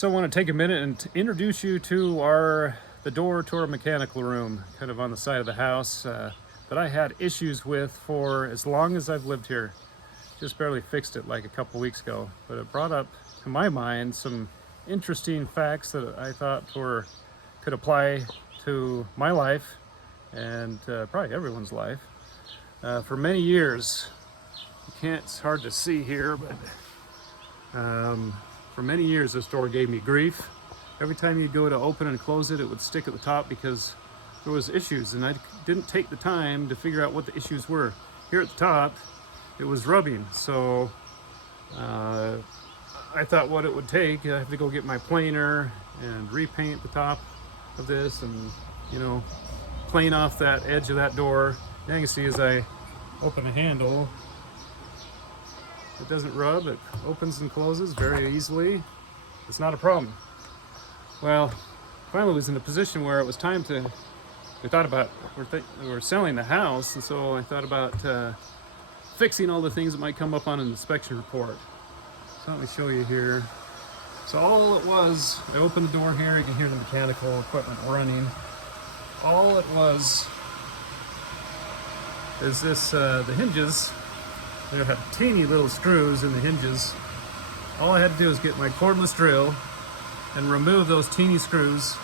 So I want to take a minute and introduce you to the door to our mechanical room, kind of on the side of the house, that I had issues with for as long as I've lived here. Just barely fixed it like a couple weeks ago, but it brought up to my mind some interesting facts that I thought could apply to my life and probably everyone's life. For many years, it's hard to see here, but for many years this door gave me grief. Every time you'd go to open and close it, it would stick at the top because there was issues, and I didn't take the time to figure out what the issues were. Here at the top, it was rubbing, so I thought what it would take, I have to go get my planer and repaint the top of this and, plane off that edge of that door. Now you can see as I open the handle, it doesn't rub, it opens and closes very easily. It's not a problem. Well, finally was in a position where it was time we thought about, we're selling the house, and so I thought about fixing all the things that might come up on an inspection report. So let me show you here. So all it was, I opened the door here, you can hear the mechanical equipment running. All it was is this, the hinges, they have teeny little screws in the hinges. All I had to do was get my cordless drill and remove those teeny screws.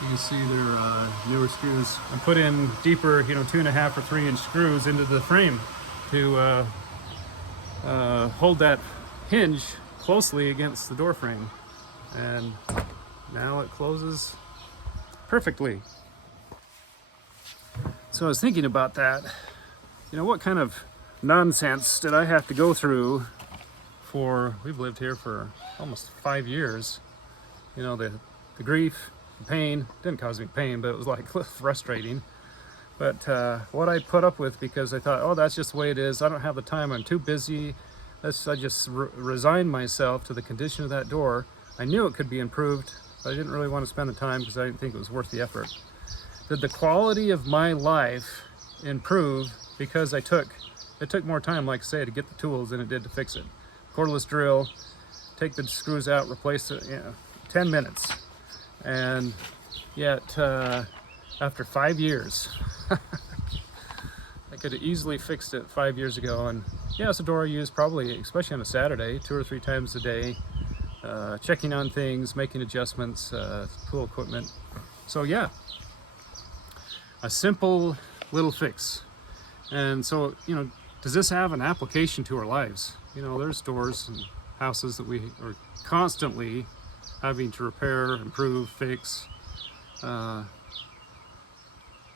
You can see they're newer screws, and put in deeper, 2.5 or 3 inch screws into the frame to hold that hinge closely against the door frame. And now it closes perfectly. So I was thinking about that. What kind of nonsense did I have to go through we've lived here for almost 5 years. The grief, the pain, didn't cause me pain, but it was like frustrating. But what I put up with, because I thought, oh, that's just the way it is. I don't have the time, I'm too busy. I just resigned myself to the condition of that door. I knew it could be improved, but I didn't really want to spend the time because I didn't think it was worth the effort. Did the quality of my life improve because it took more time, like I say, to get the tools than it did to fix it? Cordless drill, take the screws out, replace it, 10 minutes. And yet, after 5 years, I could have easily fixed it 5 years ago. And yeah, it's a door I use probably, especially on a Saturday, 2 or 3 times a day, checking on things, making adjustments, pool equipment. So yeah, a simple little fix. And so, does this have an application to our lives? There's doors and houses that we are constantly having to repair, improve, fix. But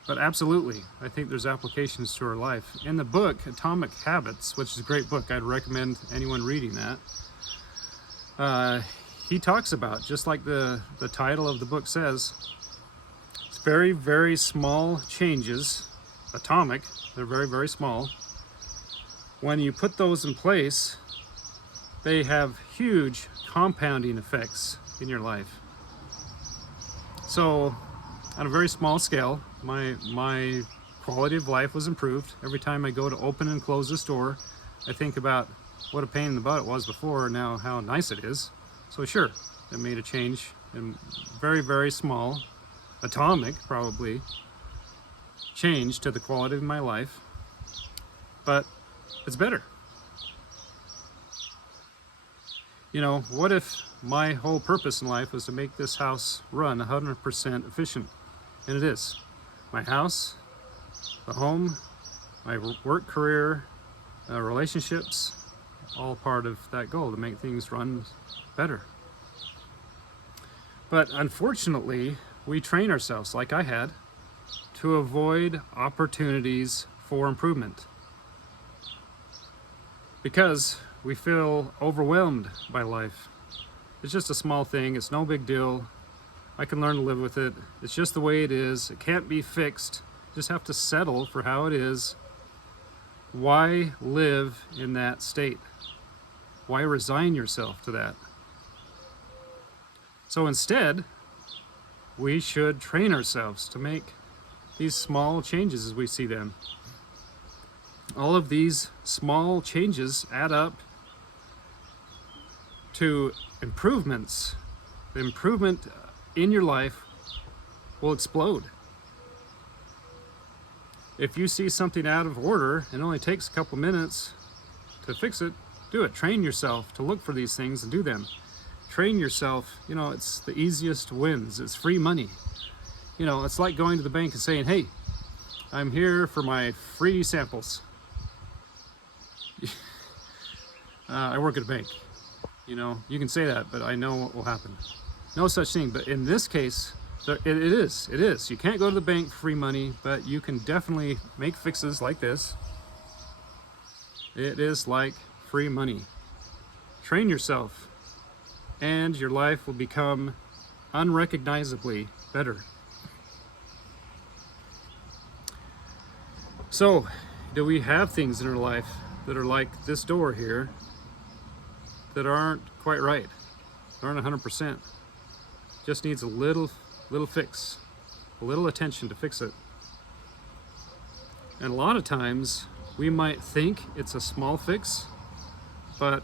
absolutely, I think there's applications to our life. In the book, Atomic Habits, which is a great book, I'd recommend anyone reading that. He talks about, just like the title of the book says, it's very, very small changes, atomic, they're very, very small. When you put those in place, they have huge compounding effects in your life. So, on a very small scale, my quality of life was improved. Every time I go to open and close this door, I think about what a pain in the butt it was before, and now how nice it is. So sure, it made a change, and very, very small, atomic probably, change to the quality of my life, but it's better. What if my whole purpose in life was to make this house run 100% efficient? And it is. My house, the home, my work career, relationships, all part of that goal, to make things run better. But unfortunately, we train ourselves, like I had, to avoid opportunities for improvement, because we feel overwhelmed by life. It's just a small thing, it's no big deal. I can learn to live with it. It's just the way it is. It can't be fixed. You just have to settle for how it is. Why live in that state? Why resign yourself to that? So instead, we should train ourselves to make these small changes as we see them. All of these small changes add up to improvements, the improvement in your life will explode. If you see something out of order and it only takes a couple minutes to fix it, do it. Train yourself to look for these things and do them. Train yourself. You know, it's the easiest wins. It's free money. You know, it's like going to the bank and saying, hey, I'm here for my free samples. I work at a bank. You know, you can say that, but I know what will happen. No such thing. But in this case, it is. You can't go to the bank for free money, but you can definitely make fixes like this. It is like free money. Train yourself, and your life will become unrecognizably better. So, do we have things in our life that are like this door here that aren't quite right, aren't 100%? Just needs a little fix, a little attention to fix it. And a lot of times we might think it's a small fix, but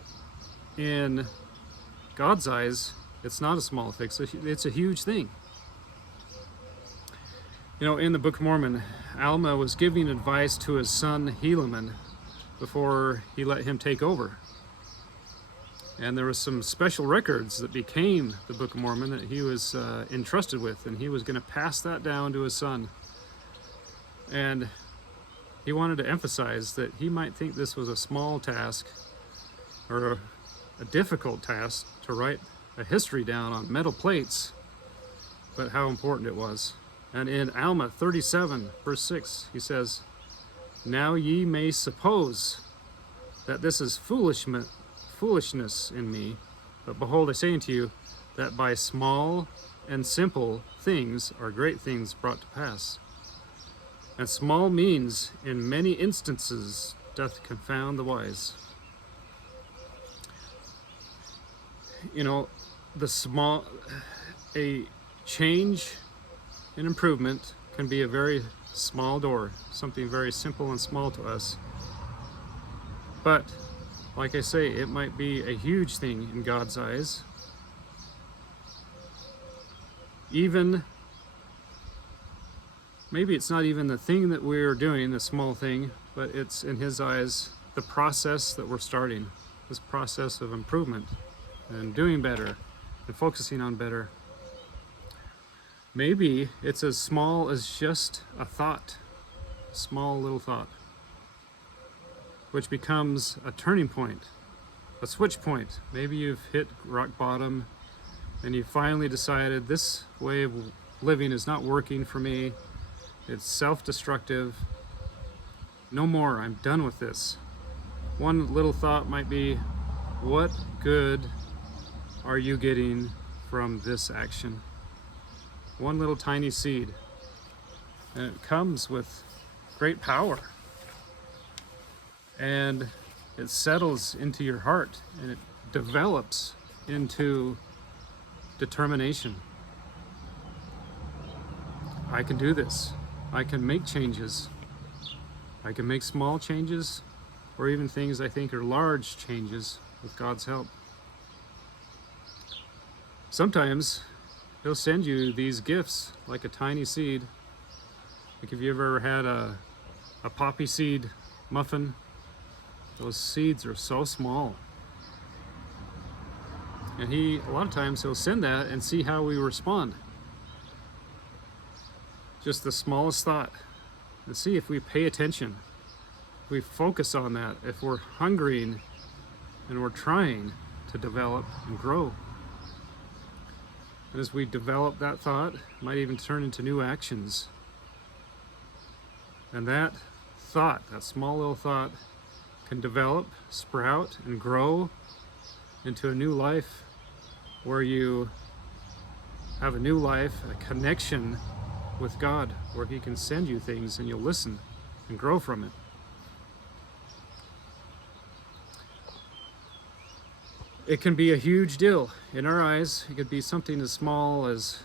in God's eyes, it's not a small fix. It's a huge thing. You know, in the Book of Mormon, Alma was giving advice to his son Helaman before he let him take over. And there was some special records that became the Book of Mormon that he was entrusted with, and he was going to pass that down to his son. And he wanted to emphasize that he might think this was a small task or a difficult task to write a history down on metal plates, but how important it was. And in Alma 37, verse 6, he says, "Now ye may suppose that this is foolishness in me, but behold, I say unto you, that by small and simple things are great things brought to pass. And small means in many instances doth confound the wise." You know, a change, an improvement can be a very small door, something very simple and small to us. But, like I say, it might be a huge thing in God's eyes. Even, maybe it's not even the thing that we're doing, the small thing, but it's in His eyes the process that we're starting, this process of improvement and doing better and focusing on better. Maybe it's as small as just a thought, a small little thought, which becomes a turning point, a switch point. Maybe you've hit rock bottom and you finally decided this way of living is not working for me. It's self-destructive. No more, I'm done with this. One little thought might be, what good are you getting from this action? One little tiny seed, and it comes with great power, and it settles into your heart, and it develops into determination. I can do this. I can make changes. I can make small changes, or even things I think are large changes with God's help. Sometimes He'll send you these gifts like a tiny seed. Like if you ever had a poppy seed muffin, those seeds are so small. And a lot of times He'll send that and see how we respond. Just the smallest thought. And see if we pay attention, if we focus on that, if we're hungering and we're trying to develop and grow. And as we develop that thought, it might even turn into new actions. And that thought, that small little thought, can develop, sprout, and grow into a new life where you have a new life, a connection with God, where He can send you things and you'll listen and grow from it. It can be a huge deal. In our eyes, it could be something as small as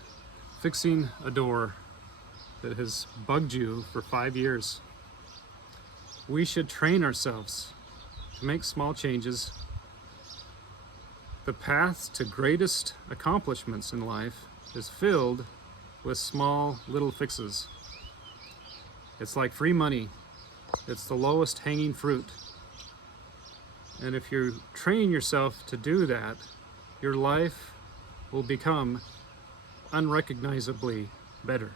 fixing a door that has bugged you for 5 years. We should train ourselves to make small changes The path to greatest accomplishments in life is filled with small little fixes. It's like free money. It's the lowest hanging fruit. And if you train yourself to do that, your life will become unrecognizably better.